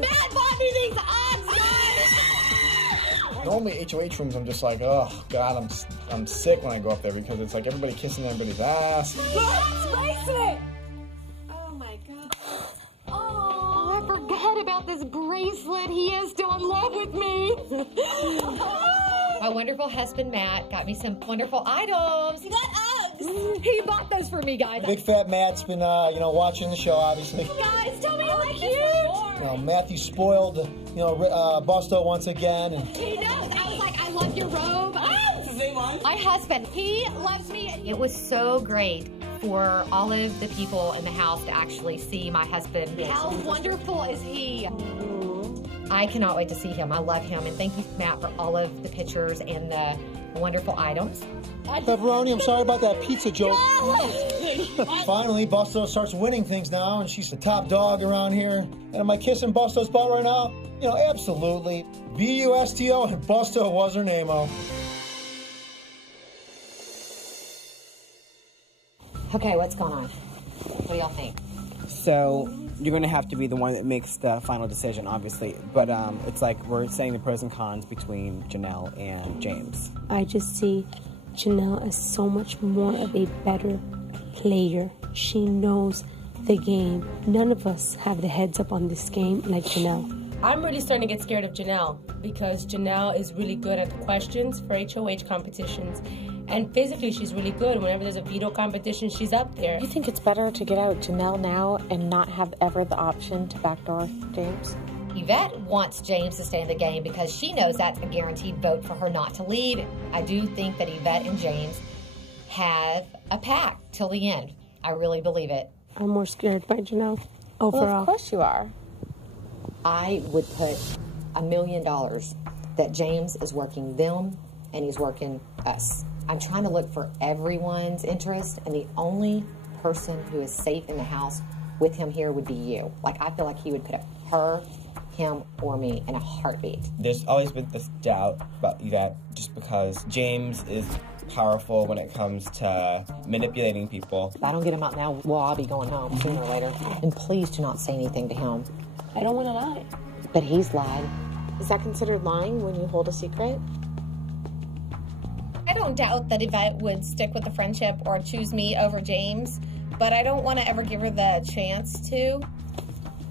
Matt bought me these odds, guys! Normally HOH rooms, I'm just like, oh God, I'm sick when I go up there because it's like everybody kissing everybody's ass. Let's bracelet! Oh my God. Oh, I forgot about this bracelet. He is still in love with me. My wonderful husband, Matt, got me some wonderful items. He got Uggs. He bought those for me, guys. Big fat Matt's been, watching the show, obviously. Guys, tell me I like you. Matthew spoiled, Busto once again. And He knows. I was like, I love your robe. Oh, It's the same one. my husband, he loves me. It was so great for all of the people in the house to actually see my husband. How wonderful is he? I cannot wait to see him. I love him. And thank you, Matt, for all of the pictures and the wonderful items. Pepperoni, I'm sorry about that pizza joke. Finally, Busto starts winning things now, and she's the top dog around here. And am I kissing Busto's butt right now? Absolutely. B-U-S-T-O, and Busto was her name-o. Okay, what's going on? What do y'all think? So you're going to have to be the one that makes the final decision, obviously. But it's like we're saying the pros and cons between Janelle and James. I just see Janelle as so much more of a better player. She knows the game. None of us have the heads up on this game like Janelle. I'm really starting to get scared of Janelle because Janelle is really good at the questions for HOH competitions. And physically, she's really good. Whenever there's a veto competition, she's up there. You think it's better to get out Janelle now and not have ever the option to backdoor James? Yvette wants James to stay in the game because she knows that's a guaranteed vote for her not to leave. I do think that Yvette and James have a pact till the end. I really believe it. I'm more scared by Janelle overall. Well, of course you are. I would put $1 million that James is working them and he's working us. I'm trying to look for everyone's interest, and the only person who is safe in the house with him here would be you. Like, I feel like he would put up her, him, or me in a heartbeat. There's always been this doubt about Yvette just because James is powerful when it comes to manipulating people. If I don't get him out now, well, I'll be going home sooner or later. And please do not say anything to him. I don't want to lie. But he's lied. Is that considered lying when you hold a secret? I don't doubt that Yvette would stick with the friendship or choose me over James, but I don't want to ever give her the chance to.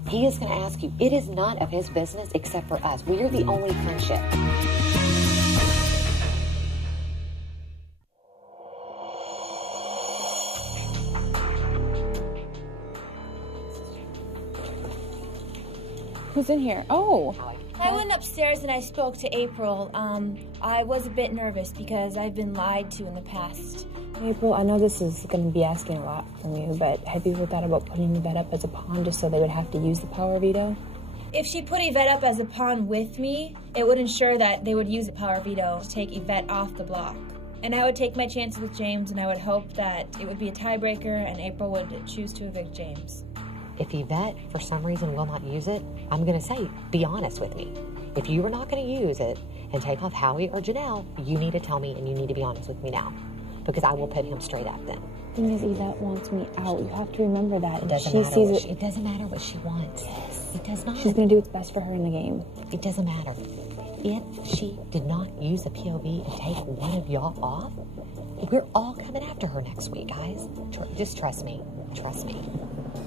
He is going to ask you. It is none of his business except for us. We are the only friendship. Who's in here? Oh. I went upstairs and I spoke to April. I was a bit nervous because I've been lied to in the past. April, I know this is going to be asking a lot from you, but have you ever thought about putting Yvette up as a pawn just so they would have to use the power veto? If she put Yvette up as a pawn with me, it would ensure that they would use the power veto to take Yvette off the block. And I would take my chances with James, and I would hope that it would be a tiebreaker and April would choose to evict James. If Yvette, for some reason, will not use it, I'm going to say, be honest with me. If you are not going to use it and take off Howie or Janelle, you need to tell me and you need to be honest with me now. Because I will put him straight up then. The thing is, Yvette wants me out. You have to remember that. It doesn't matter it doesn't matter what she wants. Yes. It does not. She's going to do what's best for her in the game. It doesn't matter. If she did not use a POV and take one of y'all off, we're all coming after her next week, guys. Just trust me. Trust me.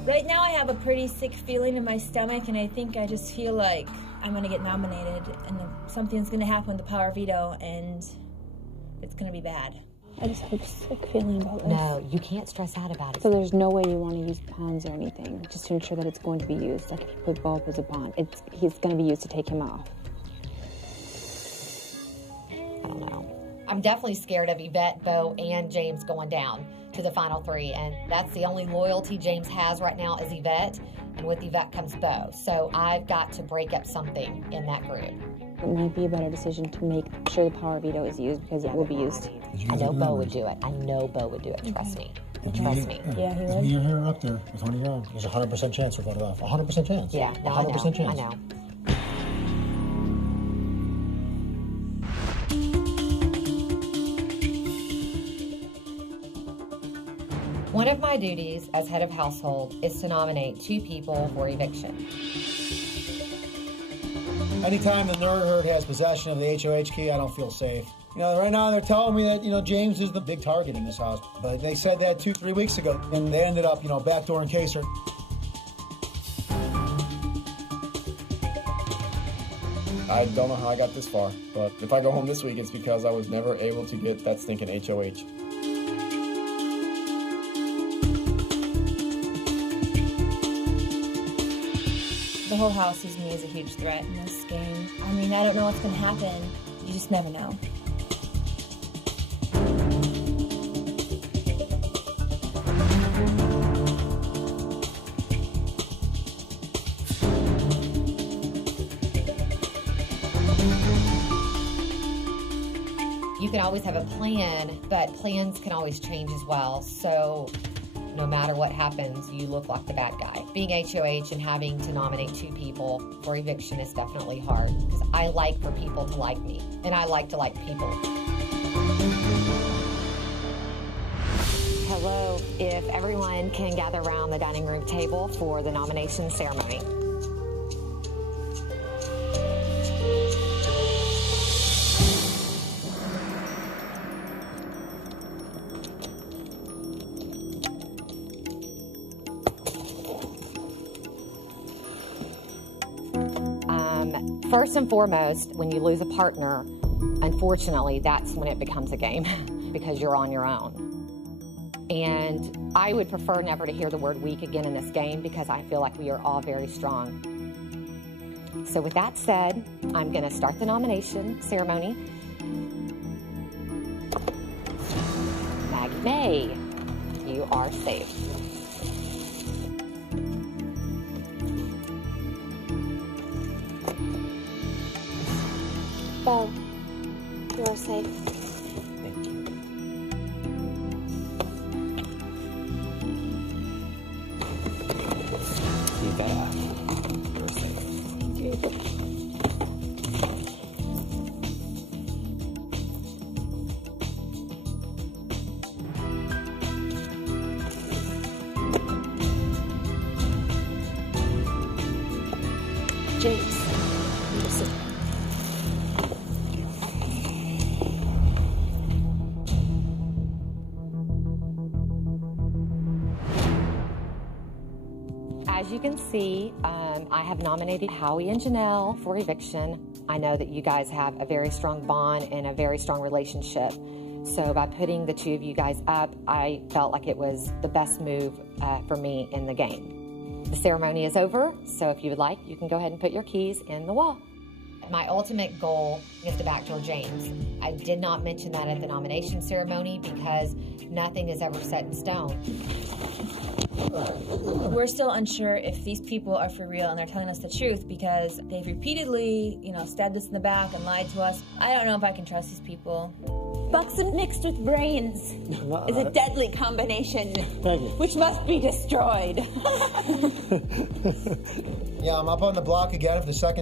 Right now I have a pretty sick feeling in my stomach, and I think I just feel like I'm going to get nominated and something's going to happen with the power veto, and it's going to be bad. I just have a sick feeling about this. No, you can't stress out about it. So there's no way you want to use pawns or anything, just to ensure that it's going to be used. Like if you put Bo up as a pawn, he's going to be used to take him off. I don't know. I'm definitely scared of Yvette, Bo, and James going down to the final three, and that's the only loyalty James has right now is Yvette, and with Yvette comes Bo. So I've got to break up something in that group. It might be a better decision to make sure the power veto is used because it will be used. I know Bo would do it. I know Bo would do it. Trust me. Trust me. Yeah, he would. If you're here up there with one of your own, there's a 100% chance we're voted off. 100% chance. Yeah, no, 100% chance. I know. One of my duties as head of household is to nominate 2 people for eviction. Anytime the nerd herd has possession of the HOH key, I don't feel safe. You know, right now they're telling me that, you know, James is the big target in this house. But they said that 2-3 weeks ago, and they ended up, you know, backdooring Kaser. I don't know how I got this far, but if I go home this week, it's because I was never able to get that stinking HOH. The whole house sees me as a huge threat in this game. I mean, I don't know what's going to happen. You just never know. You can always have a plan, but plans can always change as well. So no matter what happens, you look like the bad guy. Being HOH and having to nominate 2 people for eviction is definitely hard because I like for people to like me, and I like to like people. Hello, if everyone can gather around the dining room table for the nomination ceremony. First and foremost, when you lose a partner, unfortunately, that's when it becomes a game because you're on your own. And I would prefer never to hear the word weak again in this game because I feel like we are all very strong. So with that said, I'm going to start the nomination ceremony. Maggie May, you are safe. Bo, you are safe. Thank you. Yvette, you're safe. Thank you. James, you're safe. As you can see, I have nominated Howie and Janelle for eviction. I know that you guys have a very strong bond and a very strong relationship. So by putting the 2 of you guys up, I felt like it was the best move for me in the game. The ceremony is over, so if you would like, you can go ahead and put your keys in the wall. My ultimate goal is to backdoor James. I did not mention that at the nomination ceremony because nothing is ever set in stone. We're still unsure if these people are for real and they're telling us the truth because they've repeatedly, stabbed us in the back and lied to us. I don't know if I can trust these people. Buxom mixed with brains is a deadly combination, which must be destroyed. Yeah, I'm up on the block again for the second